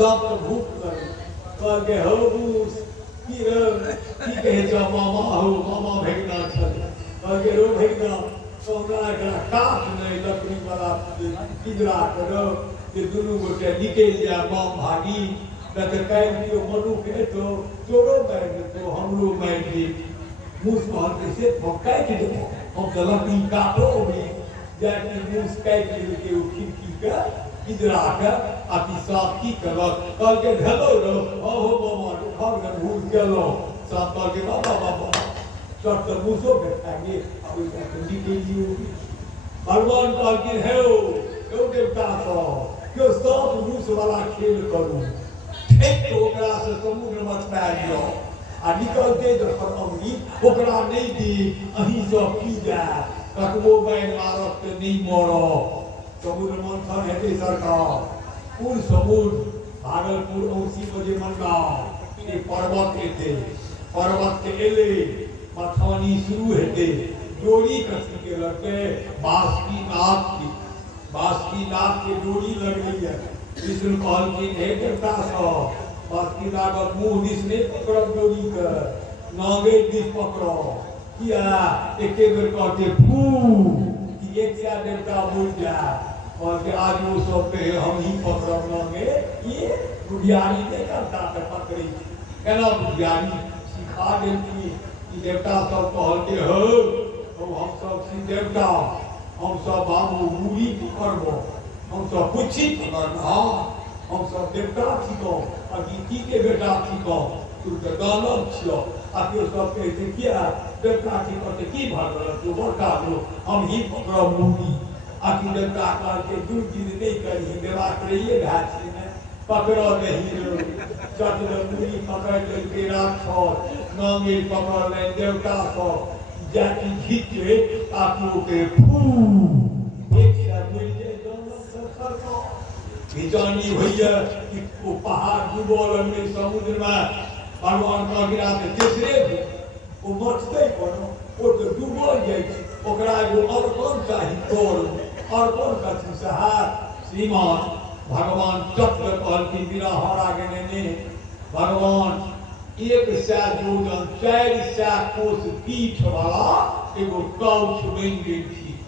सब तो भूख लगे कह के हो मूस की कहे जा मामा हो मामा भगना छल कह के रो भगना सोना का काट नहीं लकड़ी वाला पिंजरा करो कि दोनों गोटे निकल जा माम भागी न तो कह दियो मनु के तो तोरो बैठ तो हमरो बैठ मूस कहते से भक्का के दो हम तो लकड़ी काटो भी जाके मूस कह के वो खिड़की का पिंजरा का आती साफ की करो कह के ढलो रो ओहो मामा खाग न भूल गेलो साफ कह के बाबा बाबा चट तो मूसो बैठाएंगे अब इस ठंडी के लिए भगवान कह के है ओ देवता तो क्यों सब मूस वाला खेल करूं ठीक तो ओकरा से समुद्र मत पार दियो आ निकलते जो फरमाऊंगी ओकरा नहीं दी अहीं सब की जा कतबो बैन मारत के नहीं मरो समुद्र मंथन हेते सरकार पूर्ण समुद्र भागलपुर औसी बजे मंगा ये पर्वत हेते पर्वत के एले मथानी शुरू हेते डोरी कथी के लगे बासुकीनाथ के डोरी लग गई है विष्णु कहल की हे देवता सब बासुकीनाथ मुंह दिसने पकड़ डोरी कर नागे दिस पकड़ो किया एक बेर कहते फू कि एक या देवता बोल जा और के आज वो सब पे हम ही पकड़ोगे ये बुढ़ियारी ने करता है पकड़ी केना बुढ़ियारी सिखा देती कि देवता सब कहते हो तो हम सब सी देवता हम सब बाबू मूली पकड़बो हम सब पुछी पकड़ना हम सब देवता छिको अदिति के बेटा छिको तू तो दानव छियो आके सब कहते किया देवता छिको तो की भागल तू बड़का लो हम ही पकड़ो मूली आखिर देवता के दूर दिन नहीं करी देवा करिए घाटी में पकड़ो नहीं लो चट मूली पकड़ के राक्षस नांगे पकड़ ले देवता को जाति खींचे आपको के फू एक साथ मिलके दोनों सरकार को खिंचानी भैया कि वो पहाड़ डूबोल में समुद्र में भगवान का गिरा के तीसरे वो मरते कोनो वो तो डूबोल जाए ओकरा जो और कौन चाहिए तोड़ और कौन का सहार श्रीमान भगवान चक्र कहल की बिना हरा गए ने भगवान एक सा जोजन 400 कोस पीठ वाला एगो कौच बन गई थी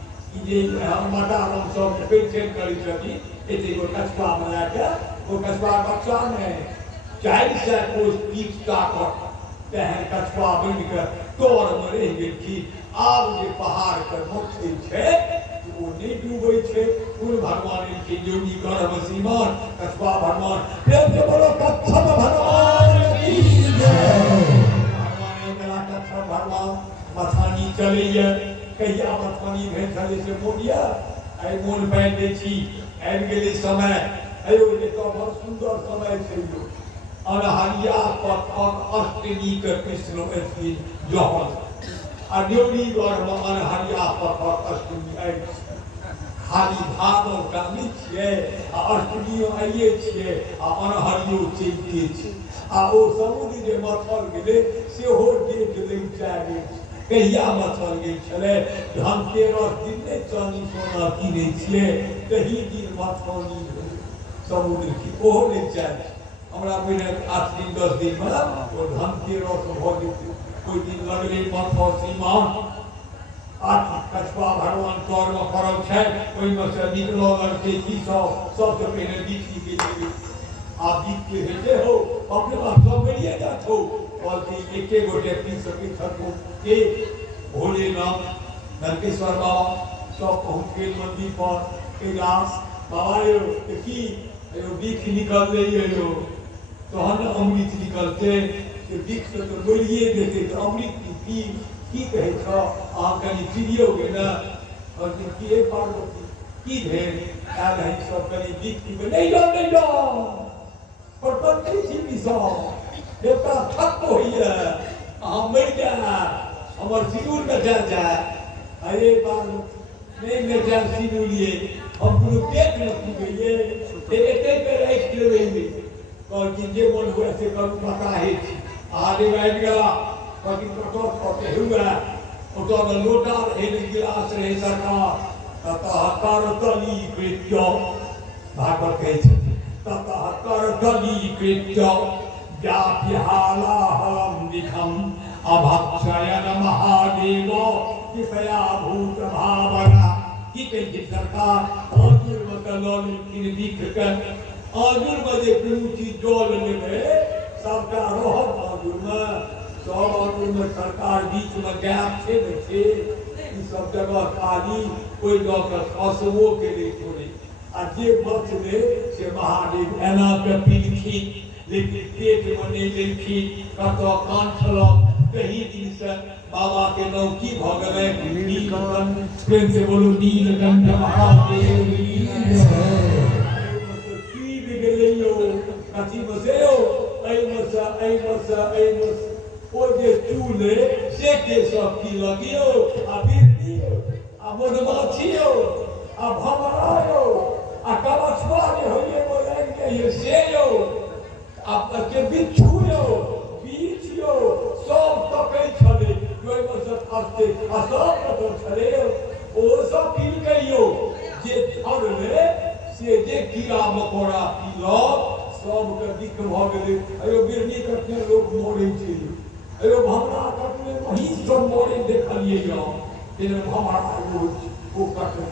जे हम मटारम सब पेछे करी छथि एते एगो कछुआ बना के वो कछुआ बच्चा ने 400 कोस पीठ ताकत तहन कछुआ बन के तोड़ में रह गई थी आब जे पहाड़ पर मुक्ति छे वो नहीं डूबे छे उन भगवान के योगी गर्भ श्रीमान कछुआ भगवान प्रेम से बोलो कच्छप भगवान की जय भगवान मेरा कच्छप भगवान मथानी चलिए कहिया मथानी भेल छले से मोडिया आई मोन पैन दे छी आबि गेलै समय आयो जे तो बहुत सुंदर समय छै यो अनहरिया पथक अष्टमी के कृष्ण अथी जहन अड्योनी गर्भ अनहरिया पथक अष्टमी आई खाली भादव गामी छिए आ अष्टमियो आइए छिए आ अनहरियो चलते छै आ ओ समुद्र जे मथल गेलै सेहो देख लै चाहे कहिया मथल गेल छलै धनतेरस दिन ने चांदी सोना कीनै छिए कहीं दिन मथौनी समुद्र की ओहो नहीं चाहे हमरा पहिने 8 दिन 10 दिन में ओ धनतेरस भ जेतै कोई दिन लगले मथौर श्रीमान आठ कछुआ भगवान तौर में पड़ल छै ओहि में से निकलो लड़के की सबसे पहले बीच के लिए आप बीच के हेते हो अपने बाप सब मिलिए जात हो और एक एक गोटे पी सके थको के भोलेनाथ नरकेश्वर बाबा सब पहुंच गए मंदिर पर कैलाश बाबा यो की यो बीच निकल रही यो तो हम अमृत निकलते तो बीच से तो बोलिए देते तो अमृत की कहे छ आ कनी चिड़ियोगे ना और की एक पार्वती की भेल आल है सब कनी बीच की नहीं लो पर पत्नी थी बिसो देवता थक होइए हम मर जा हमर सिंदूर में जा अरे पार्वती नहीं मैं जा सिंदूर लिए हम पूरे पेट में पी गए एक पे राइट लेवे और कि जे मन हुए से करू बता है आगे बैठ गया बाकी तो कहते हुआ तो लोटा रहे गिलास रहे सरकार तली कृत्य भागवत कहे ततः कर्दलीकृत्य व्याप्यहालाहलं दिखम् अभक्षयन महादेव कृपया भूत भावना की कही सरकार आजुर मतलोल किन दिख कर आजुर बजे प्रेमची जोल लेबे सबका रहत आजुर में सब आजुर में सरकार बीच में गैप छे ई सब जगह खाली कोई डॉक्टर फसवो के लिए छोड़े आ जे बचले से महादेव एना के पिलखी लेकिन पेट में नहीं लेखी कतो कान छलक कहीं दिन से बाबा के नाम की भगवे नीलकंठ प्रेम से बोलो नीलकंठ महादेव की बिगड़ियो कथी बसेयो ऐ मसा ओ जे चूले से के सब की लगियो आ बिरतियो आ मधुमाछियो आ भमरायो आ कबछवा जे होइए बोले के ये सेयो आ के बिच्छुयो बीचियो सब तकै छले ओइ मसा आस्ते आ सब तो छले ओ सब पील कहियो जे धरले से जे कीड़ा मकोड़ा पीलो सब के दिख भ गेले अयो बिरनी कटने लोग मोरे छै अयो भमरा कटने महीष सब मोरे देखलिए जाओ तेरे भमरा वो कटने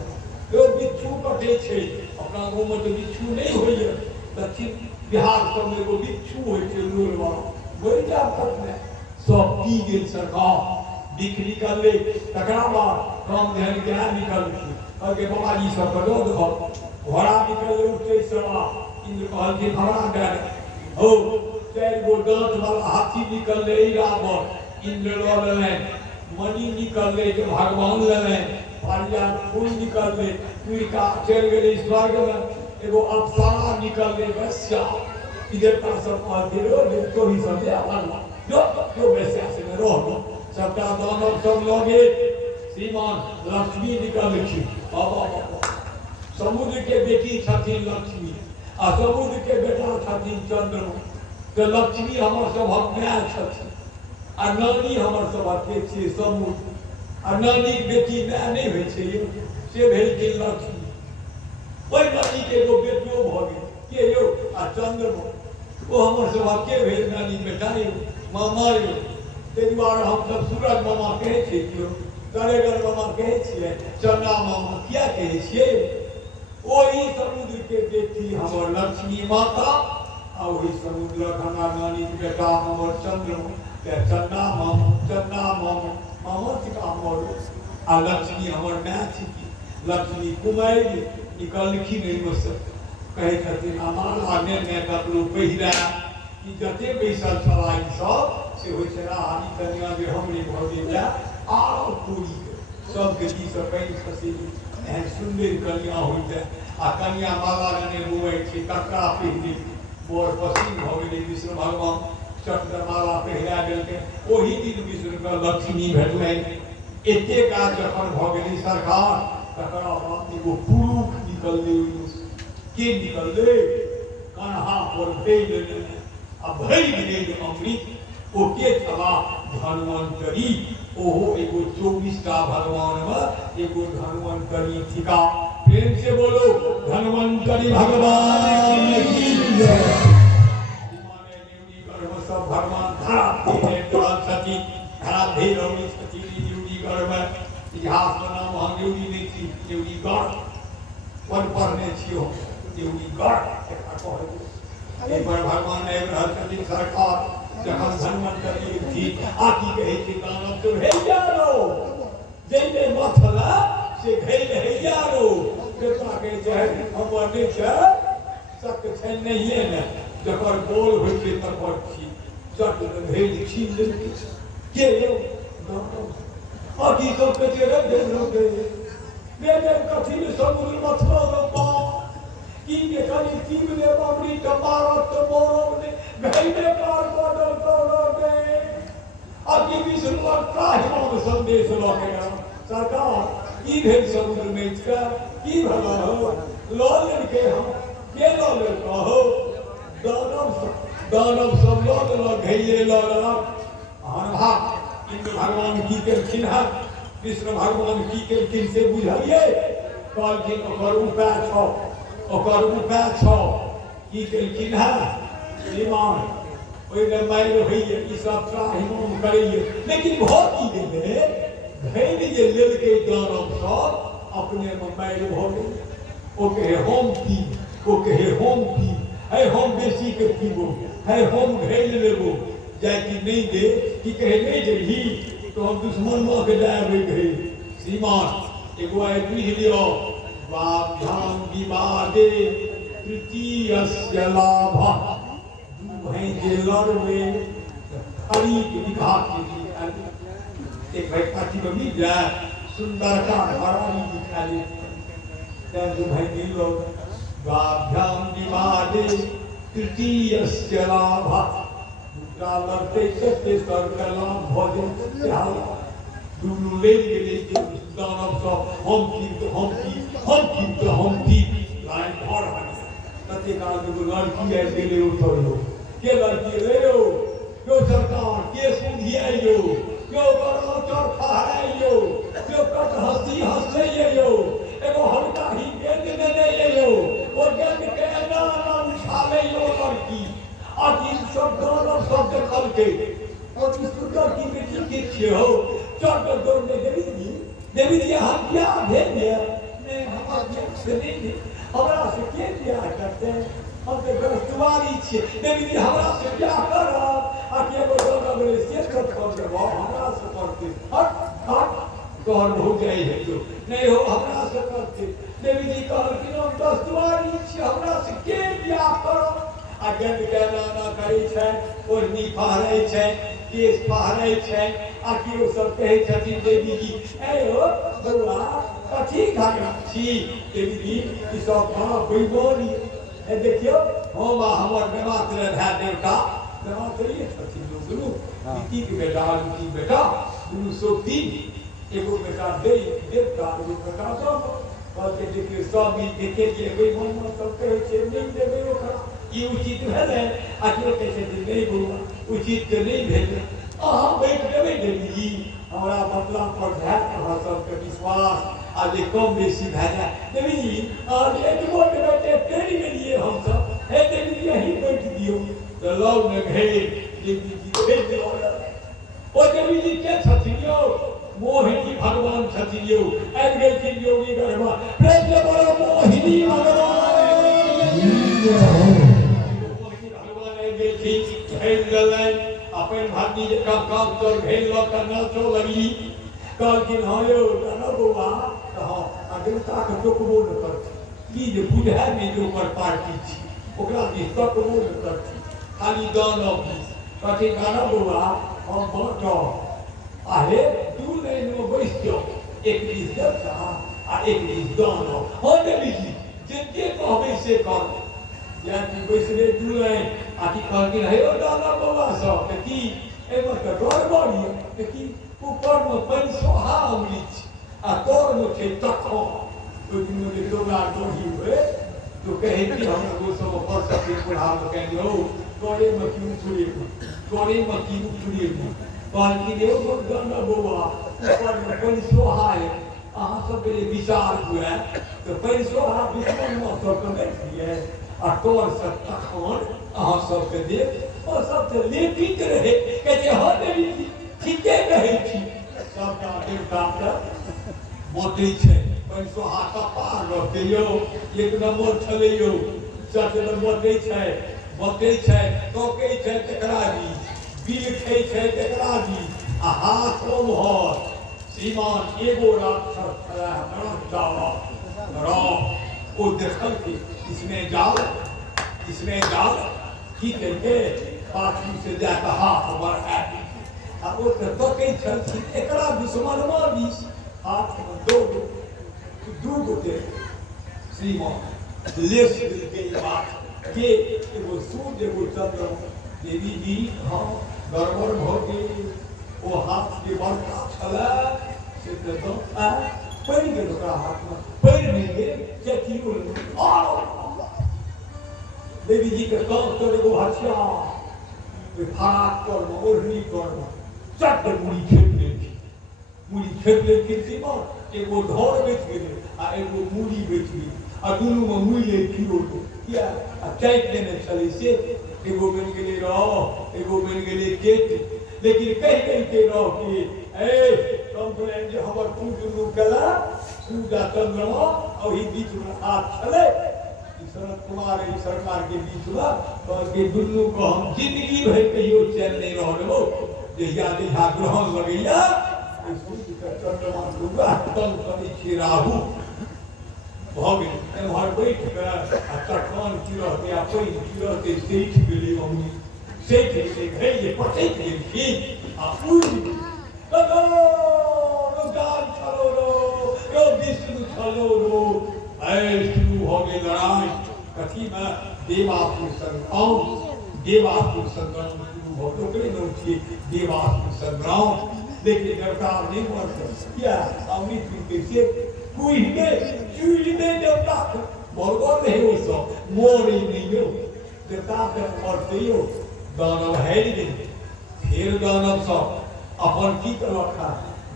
यो बिच्छू कटे छै अपना गांव में तो बिच्छू नहीं होइए दक्षिण बिहार सब में एगो बिच्छू होय छै लोलवा वही जा कटने सब पी गेल सरकार दिख निकलले तकरा बाद काम ध्यान क्या निकलखी आगे बाबा जी सब को दो घोड़ा निकलले उठे सवा इंद्र कहल के हमरा डर हो चार गो दांत वाला हाथी निकलले रावण इंद्र लले मणि निकलले के भगवान लले पारिजात फूल निकलले तुरका चल गेले स्वर्ग में एगो अप्सरा निकलले वैश्या इधर का सब कहते रो तो ही सब दे अपन जो वैश्या से रहो सबका दानव सब लोगे श्रीमान लक्ष्मी निकलखी बाबा समुद्र के बेटी छथिन लक्ष्मी आ समुद्र के बेटा छथिन चंद्रमा तो लक्ष्मी हमर सभक माय छथिन आ नानी हमर सभक के छियै समुद्र आ नानी के बेटी माय नहीं होइ छै से भेल के लक्ष्मी ओइ नानी के एगो बेटियो भ गेल के यौ आ चंद्रमा ओ हमर सभक के भेल नानी बेटा यौ मामा यौ ते दुआरे हम सब सूरज मामा कहै छियै कियो गरेगर मामा कहै छियै चंदा मामा किया कहै छियै ओही समुद्र के बेटी हमर लक्ष्मी माता आ ओही समुद्र हमरा नानी के बेटा हमर चंद्रमा के चंदा मामा थिका हमर आ लक्ष्मी हमर माय थिकी लक्ष्मी कुमारी निकलखी नहीं मस कहै छथिन हमार आगे में ककरो पहिरा कि जते बैसल छला ई सब से होइ छै रानी कन्या जे हमरे भौजी जा आओ पूरी सबके जी से पैन खसेली एहन सुंदर कन्या होइ छै आ कन्या माला ने हुए छै ककरा पहिरी मोर पसीन भ गेलै विष्णु भगवान चक्र माला पहिरा देलकै ओही दिन विष्णु के लक्ष्मी भेटलै एते काज जखन भ गेलै सरकार तकरा बाद एगो पुरुष निकललै के निकललै कन्हा पर भेल आ भरि गेल अमृत ओ के छला धन्वंतरी ओहो एगो 24टा भगवान में एगो धन्वंतरी थिका प्रेम से बोलो धन्वंतरी भगवान की जय माने देवी कर्म सब भगवान खराब थे सती खराब थे रवि सती देवी कर्म इतिहास में नाम हम देवी नहीं थी देवी गढ़ वन पढ़ने छियो देवी गढ़ एक बार भगवान ने रहती सरकार जहां धन्वंतरी थी आकी कहे थी दानव तो है यारो जैने मथला से घेल है यारो बेटा के चाहे हमर नहीं छै सक छै नहीं है न जकर बोल होय छै तकर छी जट घेल छीन लेके के यो आकी सब के जे रे लोग बेटे कथी में समुद्र मथला पा की के खाली तीन ने बाबरी कमारत तो मोरब ने भेले पार बदल करोगे आकी विष्णु का हिमाम संदेश लगे सरकार की भेल समुद्र में इसका की भला हो लॉल के हम के लॉल कहो दानव सब लॉल घइए लॉल हरहा इंद्र भगवान की के खिनहा विष्णु भगवान की के किन से बुझाइए कहल कि ओकर उपाय छ की कहलखिन है श्रीमान ओइमे मारि होइए ई सब त्राहिमाम करैए लेकिन भऽ की गेलै धैर्य जे लेलकै दानव सब अपने में मारि भऽ गेलै ओ कहे हम पी ओ कहे हम पी है हम बेसी के पीबो है हम घैल लेबो जाय कि नहीं दे कि कहे नहीं देही तो हम दुश्मन माँ के जाए गए श्रीमान एगो आय बुझ लियो वाभ्याम विवादे तृतीयस्य लाभः भाई जे लड़वे खरीद विभाग के लिए एक भाई पार्टी में मिल जाए सुंदरता हरानी दिखा ले तो भाई मिल लो वाभ्याम विवादे तृतीयस्य लाभः दूसरा लड़ते करते कर लाभ भोजन दुनू ले गेले जे दानव सब हम की लाइन भर कते काल के लड़की आबि गेलै उठलो के लड़की रे यो क्यों सरकार के सुधियाइयो क्यों बड़ा चरखा है यो क्यों कट हंसी हंसे यो एगो हल्का ही गेंद देने यो और गेंद के ना उछाले यो लड़की आखिर सब दानव सब देखल के और इस सुंदर की बेटी के छिए हो चढ़ दौड़ में देवी जी हम क्या भेज दिया नहीं हमारे से नहीं हमरा से के ब्याह करते हम तो गृहस्थवारी छिए देवी जी हमरा से ब्याह कर आ के एगो दादा मेरे से कर देबो हमरा से करते हट हट तोहर हो जाए है जो नहीं हो हमरा से करते देवी जी कहल कि हम गृहस्थवारी छिए हमरा से के ब्याह करो आ गंद के ना करे छै ओढ़नी पहरै छै केस पहरै छै आखिर सब कहे छथिन देवी जी ऐ हो बउआ कथी घाटा छी देवी जी ई सब बड़ा बेईमानी है देखियो हम हमर बेमात्र है देवता बेमात्री छथिन दुनू की बेटा की बेटा दुनू सोती एगो बेटा दे देवता एगो बेटा दो कहते देखियो सब मिल के के बेईमान सब कहे छै नहीं देबे ओकरा ई उचित भेलै आखिर कहै छै नहीं बउआ उचित तो नहीं भेलै अहाँ बैठ देबै देवी जी हमरा बतला पर ध्यान अहाँ सबके विश्वास आ जे कम बेसी भए जाए देवी जी अहाँ एतबो के बैठे टेढ़ गेलिए हमसब हे देवी जी यहीं बैठ दियौ तो लव में घेर देवी जी भेज दियौ ओ देवी जी के छथिन यौ मोहिनी भगवान छथिन यौ आबि गेलखिन योगी गढ़वा प्रेम से बोलो मोहिनी भगवान भेज देलनि अपन भाभी का काम तो भेज लो करना तो लगी कहलखिन हाँ यौ दाना बउआ हाँ अग्रता के टोकबो न करती ई जे बुझै में जो ओकर पार्टी छी ओकरा दिस टोकबो न करती खाली दानव कहते दाना बउआ हम बाँटो अरे दू लाइन में बैस जाओ एक दिस देवता आ एक दिस दानव हाँ देवी जी जे कहबै से कर यानी बैसले दू लाइन आखिर कहलखिन हे ओ दाना बउआ सब तऽ की एहिमे तऽ डर बढ़िए तऽ की ऊपरमे पंचोहा अमृत आ तोरमे छै तखन ओहि दिनमे जे डोला डोही होइ तो कहे कि हम वो सब ऊपर सबके बुढ़ाव कहेंगे हो तोरेमे की उछुड़ेबू तोरेमे की उछुड़ेबू कहलखिन एगो दाना बउआ ऊपरमे पंचोहा है अहाँ सबके जे विचार हुए तऽ पंचोहा दुश्मनमे सबके बैठिए आ तोर सब तखन अहाँ सबके देख और सब तऽ लेपित रहे कहते हाँ देवी जी ठीके कहै छी सबटा देवता के बाँटै छै पंचोहा का पार रहतै यौ एक नंबर छलै यौ सच बाँटै छै टोकै छै तकरा दी बिल खै छै तकरा दी आ हाथ ओम्हर श्रीमान एगो राक्षस छलै हमरा ओ देखल कि इसमें जाओ की करके पाछू से जाकर हाथ बढ़ा आ वो तो कई छलखिन एकरा दुश्मनमा दिस हाथ में दू गो दे श्रीमान लेस के बात के एगो सूर्य एगो चंद्र देवी जी हाँ गड़बड़ भ गेल ओ हाथ के बड़का छलै से तो पड़ गेल ओकरा हाथ में पड़ नहीं गेल चेती देवी जी के काम कर एगो हथियार फराक कर ओढ़नी कर चट मुड़ी खेप लेलखिन सीमान एगो ढोर बेच गेलै आ एगो मूड़ी बेच गेलै आ दुनू में मुड़ी खियो किया चैत देने चले से एगो बन गए रहो एगो बन गए चेत लेकिन कह के रहो कि ए तुम तो जे हमर पूर्ण गला सूर्य चंद्रमा और ही बीच में हाथ चले शरद कुमार सरकार के बीच में के दुनू को हम जिंदगी भर कहियो चैन नहीं रहो जहिया जहिया ग्रहण लगैया सूर्य के चंद्रमा डूबा तन करी छी राहु भग एम्हर बैठ के चट्टान की रहते आ पानि की रहते सेठ गेली हमनी सेठ के घर जे पटैत गेलखिन आ उड़ि गाल छलो रो विष्णु छलो रो शुरू हो गई लड़ाई कथी में देवासुर संग्राम शुरू हो ओकरे नाम छियै देवासुर संग्राम लेकिन देवता नहीं मर किया अमृत कैसे कोई में चूज में देवता भगवान नहीं हो सब मोर नहीं हो देवता के मरते हो दानव है नहीं फिर दानव सब अपन की रखा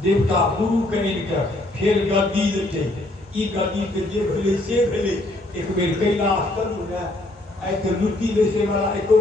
देवता गुरु कहीं के फिर गद्दी देते ई गद्दी के जे भेले से भेले एक बेर कैलाश करू ना आई तो लुट्टी बेचे वाला एको